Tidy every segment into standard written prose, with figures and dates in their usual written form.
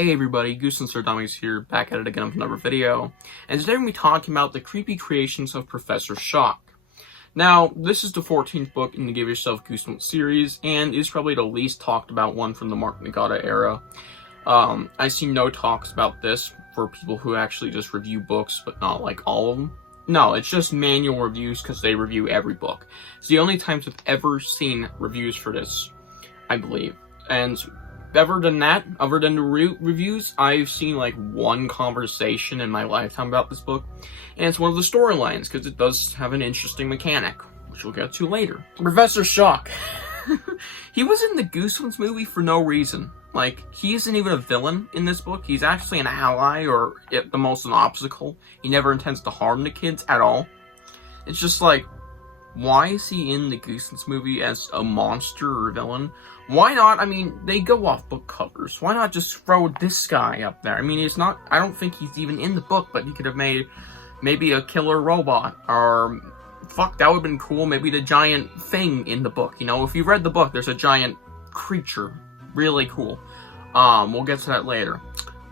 Hey everybody, Goosebumps are Dummies here, back at it again with another video, and today we're going to be talking about the creepy creations of Professor Shock. Now, this is the 14th book in the Give Yourself Goosebumps series, and is probably the least talked about one from the Mark Nagata era. I see no talks about this for people who actually just review books, but not like all of them. No, it's just manual reviews because they review every book. It's the only times I've ever seen reviews for this, I believe. And other than that, other than the reviews, I've seen like one conversation in my lifetime about this book, and it's one of the storylines, because it does have an interesting mechanic, which we'll get to later. Professor Shock. He was in the Goosebumps movie for no reason. Like, he isn't even a villain in this book. He's actually an ally, or at the most an obstacle. He never intends to harm the kids at all. It's just like, why is he in the Goosebumps movie as a monster or a villain? Why not? I mean, they go off book covers. Why not just throw this guy up there? I mean, he's not, I don't think he's even in the book, but he could have made maybe a killer robot, or fuck, that would have been cool. Maybe the giant thing in the book. You know, if you read the book, there's a giant creature. Really cool. We'll get to that later.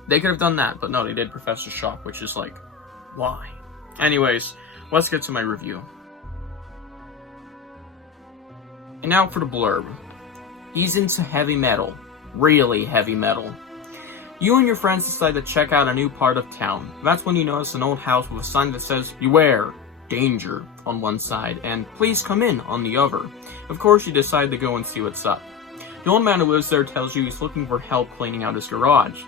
They could have done that, but no, they did Professor Shock, which is like, why? Anyways, let's get to my review. And now for the blurb. He's into heavy metal. Really heavy metal. You and your friends decide to check out a new part of town. That's when you notice an old house with a sign that says, "Beware, danger," on one side, and "Please come in" on the other. Of course, you decide to go and see what's up. The old man who lives there tells you he's looking for help cleaning out his garage.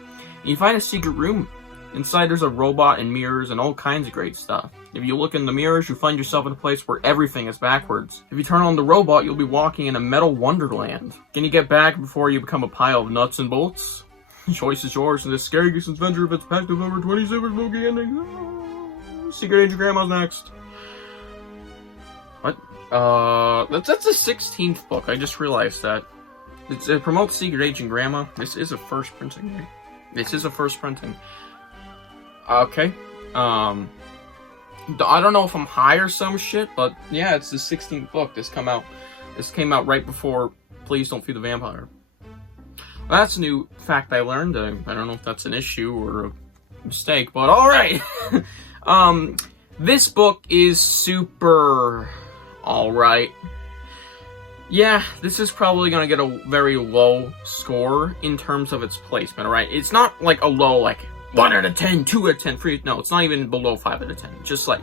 You find a secret room. Inside there's a robot and mirrors and all kinds of great stuff. If you look in the mirrors, you find yourself in a place where everything is backwards. If you turn on the robot, you'll be walking in a metal wonderland. Can you get back before you become a pile of nuts and bolts? The choice is yours in this scary Goosebumps adventure of its packed with over 27 spooky endings. Oh, Secret Agent Grandma's next. What? That's the 16th book. I just realized that. It promotes Secret Agent Grandma. This is a first printing, right? This is a first printing. Okay. I don't know if I'm high or some shit, but yeah, it's the 16th book. This came out right before Please Don't Feed the Vampire. Well, that's a new fact I learned. I don't know if that's an issue or a mistake, but alright. This book is super alright. Yeah, this is probably gonna get a very low score in terms of its placement, alright? It's not like a low, like 1 out of 10, 2 out of 10, 3, no, it's not even below 5 out of 10. Just like,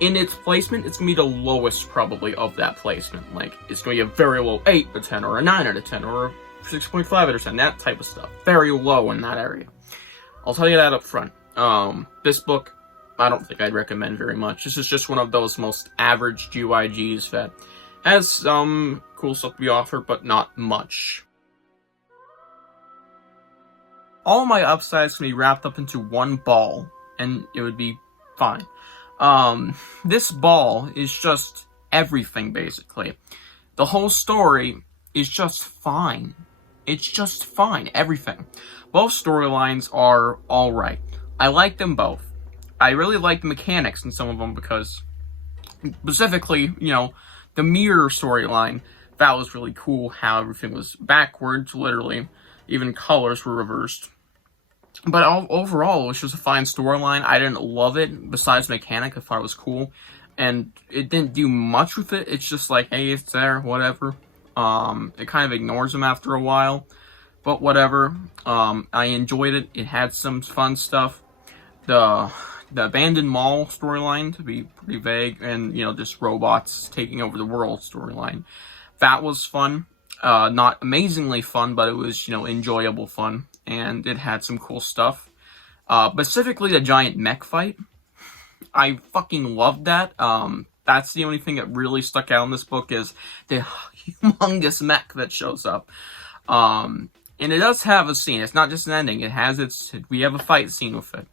in its placement, it's gonna be the lowest probably of that placement. Like, it's gonna be a very low 8 out of 10, or a 9 out of 10, or a 6.5 out of 10, that type of stuff. Very low in that area. I'll tell you that up front. This book, I don't think I'd recommend very much. This is just one of those most average GYGs that has some cool stuff to be offered, but not much. All my upsides can be wrapped up into one ball, and it would be fine. This ball is just everything, basically. The whole story is just fine. It's just fine, everything. Both storylines are alright. I like them both. I really like the mechanics in some of them because, specifically, you know, the mirror storyline, that was really cool, how everything was backwards, literally. Even colors were reversed. But overall, it was just a fine storyline. I didn't love it. Besides mechanic, I thought it was cool. And it didn't do much with it. It's just like, hey, it's there, whatever. It kind of ignores them after a while. But whatever. I enjoyed it. It had some fun stuff. The abandoned mall storyline, to be pretty vague, and, you know, just robots taking over the world storyline. That was fun. Not amazingly fun, but it was, you know, enjoyable fun. And it had some cool stuff. Specifically the giant mech fight. I fucking loved that. That's the only thing that really stuck out in this book is the humongous mech that shows up. And it does have a scene. It's not just an ending. It has we have a fight scene with it.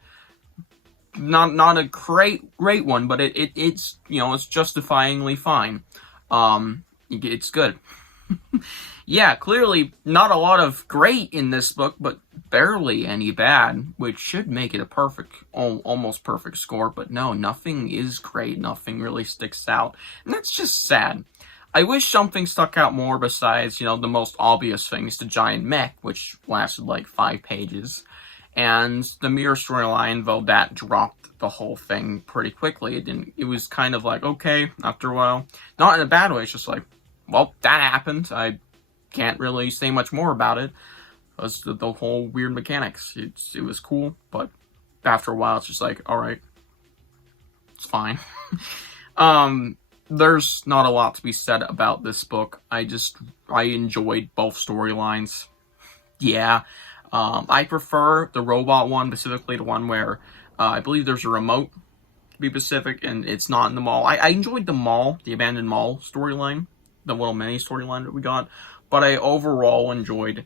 Not a great one, but it's, you know, it's justifyingly fine. It's good. Yeah, clearly not a lot of great in this book, but barely any bad, which should make it a perfect, almost perfect score, but no, nothing is great, nothing really sticks out, and that's just sad. I wish something stuck out more besides, you know, the most obvious things, the giant mech, which lasted like 5 pages. And the mirror storyline, though, that dropped the whole thing pretty quickly. It was kind of like, okay, after a while. Not in a bad way, it's just like, well, that happened. I can't really say much more about it. It was the whole weird mechanics. It was cool, but after a while, it's just like, alright, it's fine. There's not a lot to be said about this book. I enjoyed both storylines. Yeah. I prefer the robot one, specifically the one where I believe there's a remote, to be specific, and it's not in the mall. I enjoyed the abandoned mall storyline, the little mini storyline that we got, but I overall enjoyed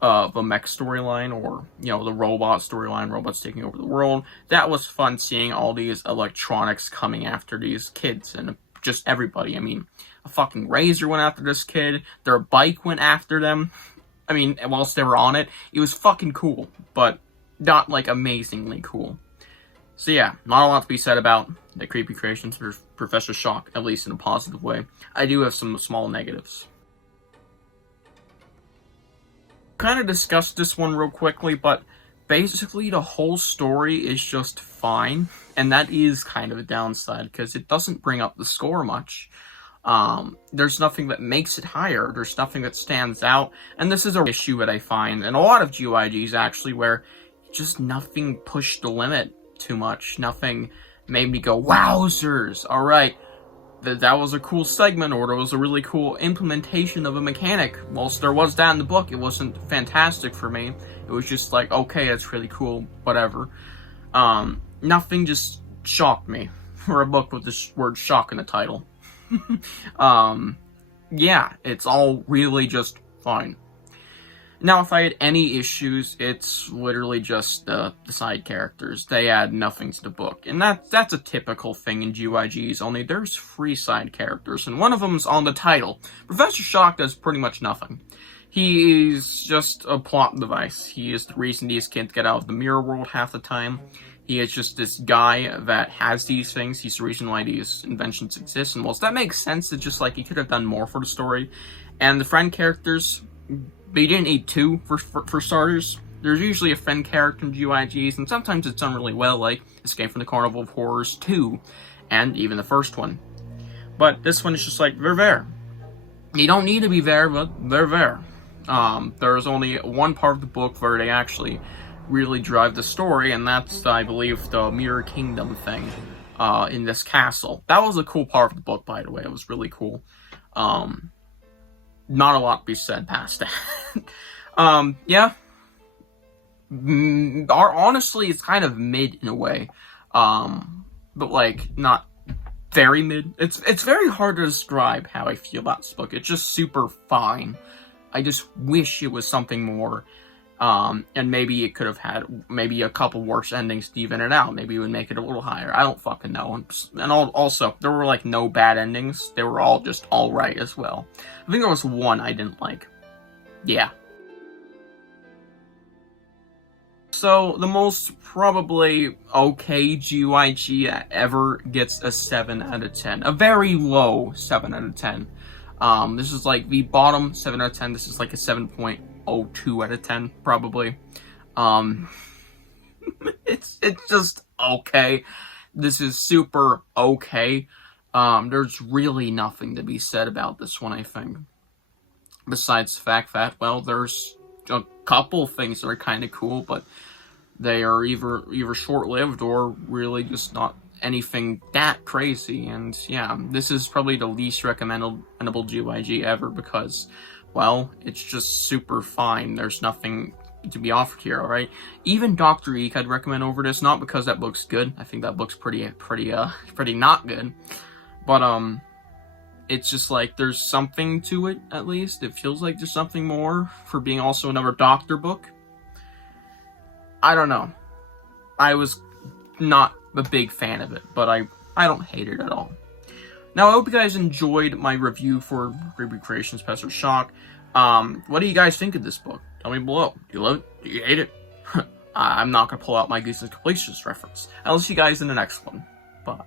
the mech storyline, or, you know, the robot storyline, robots taking over the world. That was fun, seeing all these electronics coming after these kids, and just everybody. I mean, a fucking razor went after this kid, their bike went after them. I mean, whilst they were on it, it was fucking cool, but not, like, amazingly cool. So yeah, not a lot to be said about the creepy creations of Professor Shock, at least in a positive way. I do have some small negatives. Kind of discussed this one real quickly, but basically the whole story is just fine, and that is kind of a downside, because it doesn't bring up the score much. There's nothing that makes it higher, there's nothing that stands out, and this is an issue that I find in a lot of GYGs, actually, where just nothing pushed the limit too much. Nothing made me go, wowzers, alright, that was a cool segment, or there was a really cool implementation of a mechanic. Whilst there was that in the book, it wasn't fantastic for me. It was just like, okay, that's really cool, whatever. Nothing just shocked me for a book with the word shock in the title. Yeah, it's all really just fine. Now, if I had any issues, it's literally just the side characters. They add nothing to the book, and that's a typical thing in GYGs, only there's 3 side characters, and one of them's on the title. Professor Shock does pretty much nothing. He's just a plot device. He is the reason these kids get out of the mirror world half the time. He is just this guy that has these things. He's the reason why these inventions exist. And whilst that makes sense, it's just like he could have done more for the story. And the friend characters, they didn't need 2 for starters. There's usually a friend character in GYGs, and sometimes it's done really well, like Escape from the Carnival of Horrors 2, and even the first one. But this one is just like, they're there. You don't need to be there, but they're there. There's only one part of the book where they actually really drive the story, and that's, I believe, the Mirror Kingdom thing in this castle. That was a cool part of the book, by the way. It was really cool. Not a lot to be said past that. Yeah. Honestly, it's kind of mid in a way. But, like, not very mid. It's very hard to describe how I feel about this book. It's just super fine. I just wish it was something more. And maybe it could have had maybe a couple worse endings to even it out. Maybe it would make it a little higher. I don't fucking know. And also, there were like no bad endings. They were all just alright as well. I think there was one I didn't like. Yeah. So, the most probably okay GYG ever gets a 7 out of 10. A very low 7 out of 10. This is like the bottom 7 out of 10. This is like a 7.02 out of 10, probably. It's just okay. This is super okay. There's really nothing to be said about this one, I think. Besides the fact that, well, there's a couple things that are kind of cool, but they are either short-lived or really just not anything that crazy. And yeah, this is probably the least recommendable GYG ever because, well, it's just super fine. There's nothing to be offered here, alright? Even Dr. Eek I'd recommend over this, not because that book's good. I think that book's pretty not good. But, it's just like, there's something to it, at least. It feels like there's something more for being also another Doctor book. I don't know. I was not a big fan of it, but I don't hate it at all. Now, I hope you guys enjoyed my review for Creepy Creations Professor Shock. What do you guys think of this book? Tell me below. Do you love it? Do you hate it? I'm not going to pull out my Goosebumps completionist reference. I'll see you guys in the next one. Bye.